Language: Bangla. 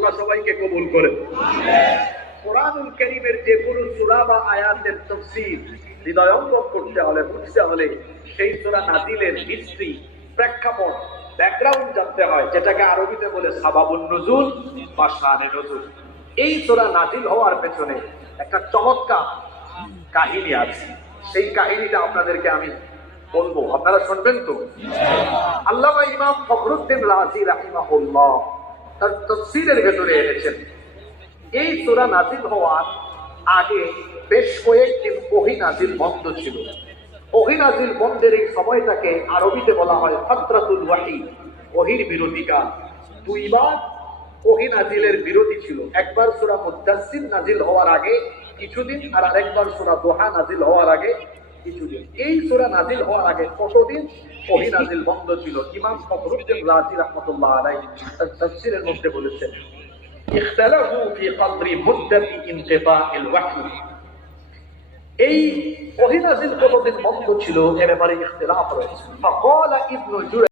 আল্লাহ সবাইকে কবুল করেন। কোরআনুল কারীমের যে কোনো সূরা বা আয়াতের তাফসীর হৃদয়ঙ্গম করতে হলে, বুঝতে হলে সেই সূরা নাজিলের হিস্ট্রি, প্রেক্ষাপট, ব্যাকগ্রাউন্ড জানতে হয়, যেটাকে আরবিতে বলে সাবাবুন নুজুল বা শানে নুজুল। এই সূরা নাজিল হওয়ার পেছনে একটা চমৎকার কাহিনী আছে। সেই কাহিনীটা আপনাদেরকে আমি বলবো, আপনারা শুনবেন তো? আল্লামা ইমাম ফখরুদ্দিন রাজি রাহিমাহুল্লাহ তার তাফসীরের ভেতরে এনেছেন, এই সূরা নাজিল হওয়ার আগে বেশ কয়েকদিন ওহী নাজিল বন্ধ ছিল। ওহী নাজিল বন্ধের এই সময়টাকে আরবিতে বলা হয় ফাতরাতুল ওয়াহী, ওহীর বিরতিকাল। দুইবার ওহী নাজিলের বিরতি ছিল, একবার সূরা মুদ্দাসসির নাজিল হওয়ার আগে কিছুদিন, আর আরেকবার সূরা দোহা নাজিল হওয়ার আগে কিছুদিন। এই সূরা নাজিল হওয়ার আগে কতদিন ওহী নাজিল বন্ধ ছিল? ইমাম ফখরুদ্দিন রাজি রাহমাতুল্লাহ আলাইহি তার তাফসীরের মধ্যে বলেছেন ইখতালাফু ফি কদরি মুদ্দাতি ইনতিফাইল ওয়াহী। এই ওহী নাজিল কতদিন বন্ধ ছিল এ ব্যাপারে ইখতিলাফ রয়েছে। ফাকালা ইবনু